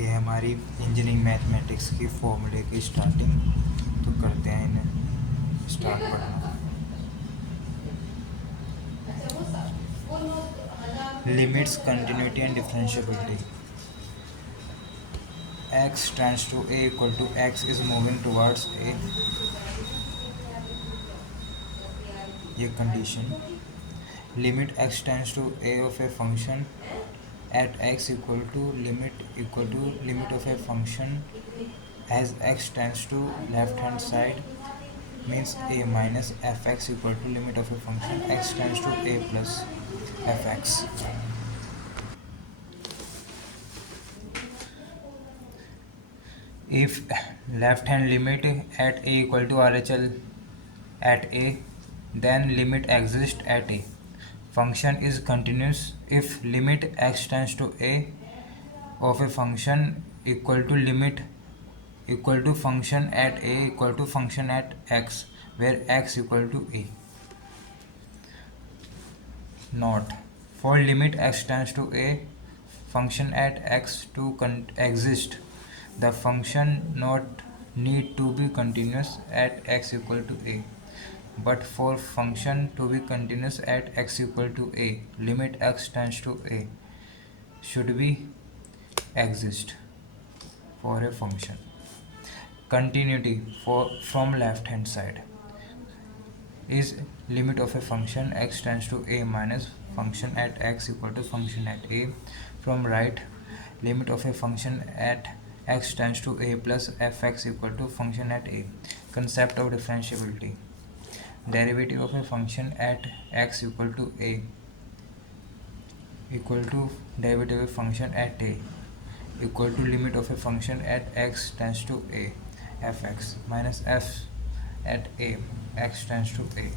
ये है हमारी इंजीनियरिंग मैथमेटिक्स की फॉर्मूले की स्टार्टिंग। तो करते हैं इन्हें स्टार्ट पढ़ना। Limits continuity and differentiability. x tends to a equal to x is moving towards a, ये condition. Limit x tends to a of a function at x equal to limit of a function as x tends to left hand side means a minus fx equal to limit of a function x tends to a plus fx. If left hand limit at a equal to RHL at a, then limit exists at a. Function is continuous if limit x tends to a of a function equal to limit equal to function at a equal to function at x, where x equal to a. Not for limit x tends to a function at x to exist, the function not need to be continuous at x equal to a, but for function to be continuous at x equal to a, limit x tends to a should be exist for a function. Continuity from left hand side is limit of a function x tends to a minus function at x equal to function at a. From right, limit of a function at x tends to a plus fx equal to function at a. Concept of differentiability. Derivative of a function at x equal to a equal to derivative of a function at a equal to limit of a function at x tends to a fx minus f at a x tends to a.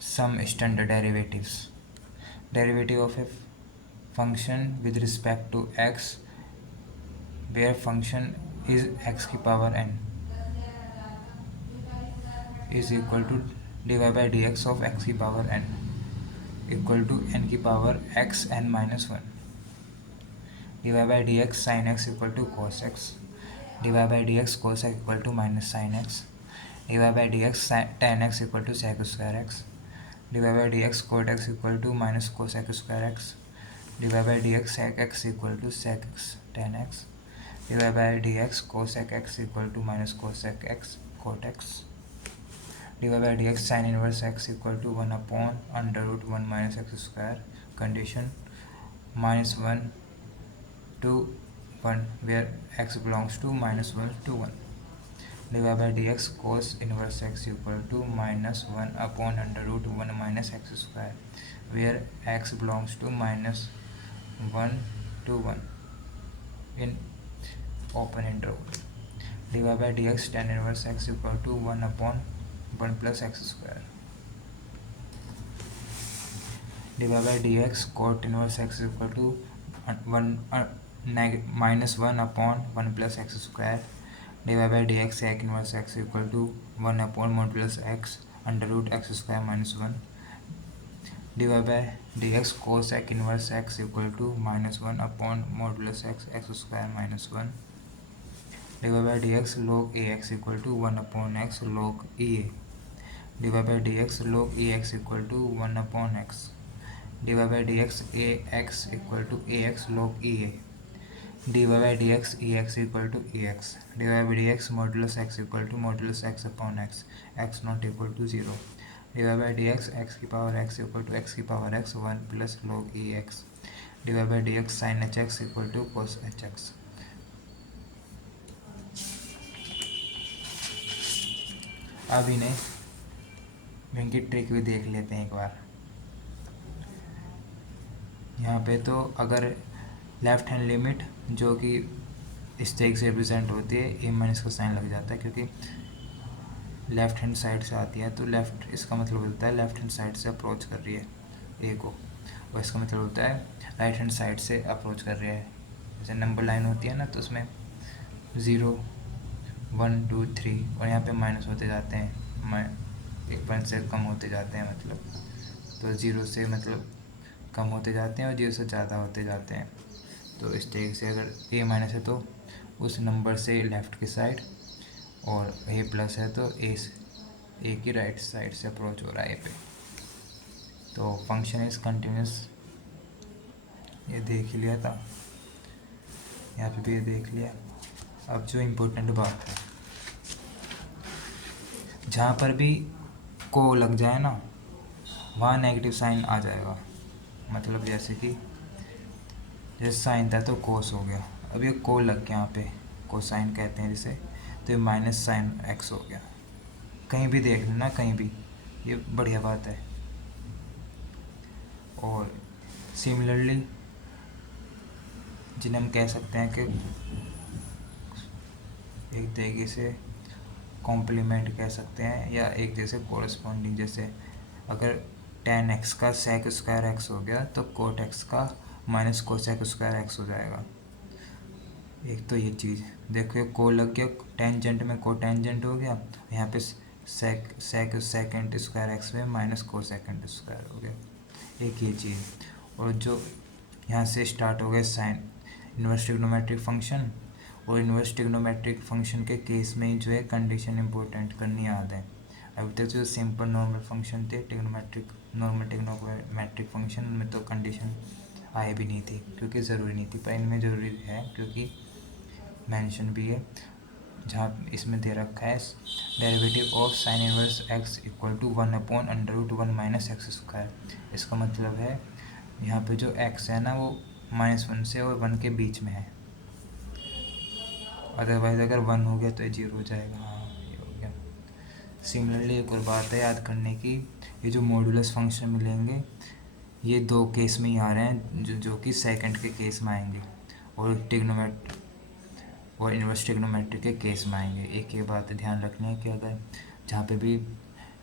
Some standard derivatives. Derivative of a function with respect to x where function is x की power n is equal to dy by dx of x की power n equal to n की power x n minus 1. dy by dx sin x equal to cos x. dy by dx cos x equal to minus sin x. dy by dx tan x equal to sec square x. dy by dx cot x equal to minus cos x square x. dy by dx sec x equal to sec x tan x. dy by dx cosec x equal to minus cosec x cot x. dy by dx sin inverse x equal to 1 upon under root 1 minus x square. Condition minus 1 to 1 where x belongs to minus 1 to 1. dy by dx cos inverse x equal to minus 1 upon under root 1 minus x square where x belongs to minus 1 to 1 in open interval. dy by dx tan inverse x equal to 1 upon 1 plus x square. dy by dx cot inverse x equal to 1 minus 1 upon 1 plus x square. dy by dx sec inverse x equal to 1 upon modulus x under root x square minus 1. dy by dx cosec inverse x equal to minus 1 upon modulus x square minus 1. dy by dx log ax equal to 1 upon x log ea. dy by dx log ax equal to 1 upon x. dy by dx ax equal to ax log ea. dy by dx ax equal to ax. dy by dx modulus x equal to modulus x upon x, x not equal to 0. dy by dx x की power x equal to x की power x 1 plus log ax. dy by dx sin hx equal to cos hx. अब इनकी trick भी देख लेते हैं एक बार। यहाँ पे तो अगर लेफ्ट हैंड लिमिट जो कि इस तरीके से रिप्रेजेंट होती है ए माइनस का साइन लग जाता है क्योंकि लेफ्ट हैंड साइड से आती है, तो लेफ्ट इसका मतलब होता है लेफ्ट हैंड साइड से अप्रोच कर रही है ए को, और इसका मतलब होता है राइट हैंड साइड से अप्रोच कर रही है। जैसे नंबर लाइन होती है ना, तो उसमें 0 1 2 3 और यहाँ पे माइनस होते जाते हैं, एक पॉइंट से कम होते जाते हैं, मतलब तो 0 से मतलब कम होते जाते हैं और 0 से ज़्यादा होते जाते हैं। तो इस तरीके से अगर a माइनस है तो उस नंबर से लेफ़्ट की साइड, और a प्लस है तो a की राइट साइड से अप्रोच हो रहा है a पे। तो फंक्शन इज़ कंटिन्यूस, ये देख ही लिया था, यहाँ पे भी ये देख लिया। अब जो इम्पोर्टेंट बात है, जहाँ पर भी को लग जाए ना वहाँ नेगेटिव साइन आ जाएगा। मतलब जैसे साइन था तो कोस हो गया, अब ये को लग गया, यहाँ पे कोसाइन कहते हैं जिसे, तो ये माइनस साइन एक्स हो गया। कहीं भी देख लेना, कहीं भी, ये बढ़िया बात है। और सिमिलरली जिन्हें हम कह सकते हैं कि एक तरीके से कॉम्प्लीमेंट कह सकते हैं, या एक जैसे कोरस्पॉन्डिंग, जैसे अगर tan x का sec स्क्वायर एक्स हो गया तो cot x का माइनस कोसेक स्क्वायर एक्स हो जाएगा। एक तो ये चीज़ देखो, को लग गया, टेंजेंट में को टेंजेंट हो गया, यहाँ पे सेकेंड स्क्वायर एक्स में माइनस को सेकेंड स्क्वायर हो गया, एक ये चीज़। और जो यहाँ से स्टार्ट हो गया साइन इन्वर्स ट्रिग्नोमेट्रिक फंक्शन, और इन्वर्स ट्रिग्नोमेट्रिक फंक्शन के केस में जो है कंडीशन इंपॉर्टेंट करनी याद है। अभी तक जो सिंपल नॉर्मल फंक्शन थे नॉर्मल ट्रिग्नोमेट्रिक फंक्शन में तो कंडीशन आए भी नहीं थी, क्योंकि ज़रूरी नहीं थी, पर इनमें ज़रूरी है क्योंकि मेंशन भी है। जहाँ इसमें दे रखा है derivative of sine inverse x equal to 1/√1 minus x square. इसका मतलब है यहाँ पे जो एक्स है ना वो -1 से और 1 के बीच में है, अदरवाइज़ अगर 1 हो गया तो ये 0 हो जाएगा। हाँ, ये हो गया। सिमिलरली एक और बात है याद करने की, ये जो मॉडुलस फंक्शन मिलेंगे ये दो केस में ही आ रहे हैं, जो कि सेकंड के केस में आएंगे, और इन्वर्स ट्रिग्नोमेट्री के केस में आएंगे। एक ये बात ध्यान रखनी है कि अगर जहाँ पे भी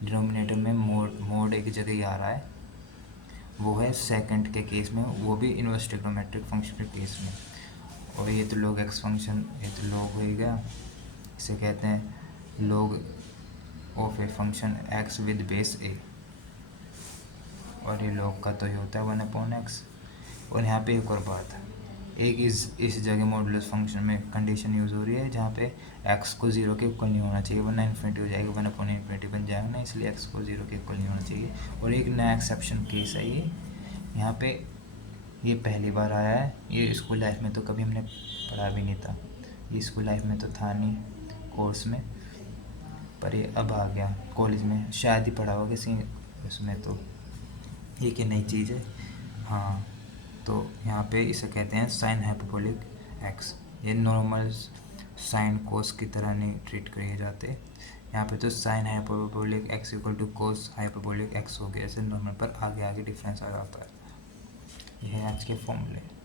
डिनोमिनेटर में मोड एक जगह ही आ रहा है वो है सेकंड के केस में, वो भी इन्वर्स ट्रिग्नोमेट्रिक फंक्शन के केस में। और ये तो log x फंक्शन, ये तो log हो ही गया, इसे कहते हैं log of a function x with base a, और ये log का तो ये होता है 1/x। और यहाँ पे एक और बात है, एक इस जगह मॉडुलस फंक्शन में कंडीशन यूज़ हो रही है जहाँ पे x को 0 के इक्वल नहीं होना चाहिए, वरना इन्फिनिटी हो जाएगी, 1/∞ बन जाएगा ना, इसलिए x को 0 के इक्वल नहीं होना चाहिए। और एक नया एक्सेप्शन केस है ये, यहाँ पे ये पहली बार आया है, ये स्कूल लाइफ में तो कभी हमने पढ़ा भी नहीं था, ये स्कूल लाइफ में तो था नहीं कोर्स में, पर ये अब आ गया कॉलेज में, शायद ही पढ़ा होगा किसी उसमें, तो ये क्या नई चीज़ है। हाँ, तो यहाँ पे इसे कहते हैं साइन हाइपरबोलिक एक्स। ये नॉर्मल साइन कोस की तरह नहीं ट्रीट किए जाते, यहाँ पे तो sine hyperbolic x equal to cos hyperbolic x हो गया, ऐसे नॉर्मल, पर आगे आगे डिफरेंस आ जाता है। यह है आज के फॉर्मूले।